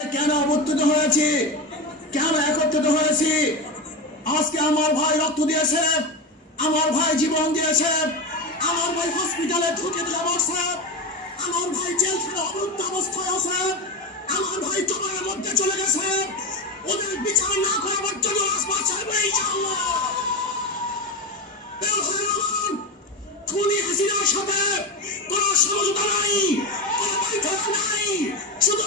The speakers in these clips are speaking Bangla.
কেন অবস্থিত হয়েছে? কেন একত্রিত হয়েছে? আজকে আমার ভাই রক্ত দিয়েছে, আমার ভাই জীবন দিয়েছে, আমার ভাই হসপিটালে ঢুকে দিয়ে বসে আমার ভাই জেলখানে অবস্থা অবস্থায় আছে, আমার ভাই জমায়ের মধ্যে চলে গেছে, ওদের বিচার না করা পর্যন্ত রাজপথ ছাড়বে ইনশাআল্লাহ। খুনি হাসিনার সাথে কোন সমঝোতা নাই, কোন বৈঠক নাই, শুধু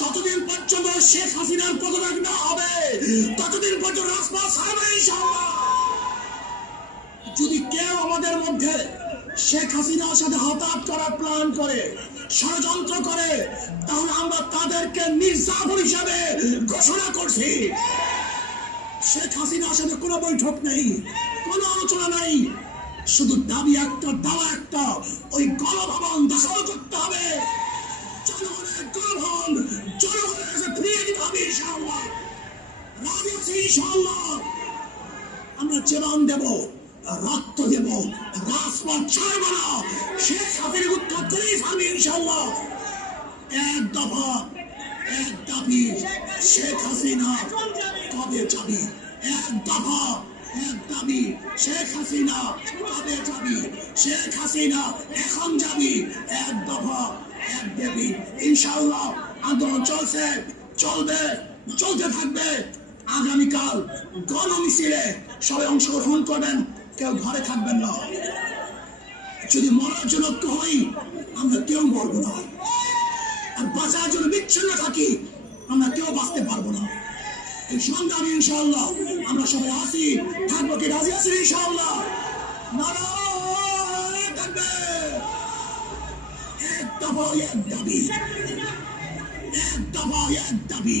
যতদিন পর্যন্ত শেখ হাসিনার পদত্যাগ না হবে, ততদিন পর্যন্ত রাজপথ ইনশাআল্লাহ। যদি কেউ আমাদের মধ্যে শেখ হাসিনার সাথে হতাহত করার প্ল্যান করে, ষড়যন্ত্র করে, তাহলে আমরা তাদেরকে নির্যাতন হিসাবে ঘোষণা করছি। শেখ হাসিনার সাথে কোনো বৈঠক নেই, কোনো আলোচনা নেই। শুধু দাবি একটা, দাওয়া একটা, ওই গণভবন দখল করতে হবে। আমরা জীবন দেব রক্ত দেব ছাড়ব না। উত্তর এক দফা, এক দাবি, শেখ হাসিনা কবে যাবি এক দফা, এক দাবি, শেখ হাসিনা কবে যাবি শেখ হাসিনা এখন যাবি এক দফা, এক দেবী। ইনশাআল্লাহ, আন্দোলন চলছে, চলবে, চলতে থাকবে। আগামীকাল গণ মিছিলে সবাই অংশগ্রহণ করবেন, কেউ ঘরে থাকবেন না। যদি মরার জন্য ঐক্য হই আমরা কেউ মরবো না। আর বাঁচার জন্য বিচ্ছিন্ন থাকি, আমরা কেউ বাঁচতে পারব না। এই সংগ্রামে ইনশাআল্লাহ আমরা সবাই আসি থাকব কি রাজি আছি ইনশাআল্লাহ? থাকবে। এক দফা এক দাবি। এক দফা এক দাবি।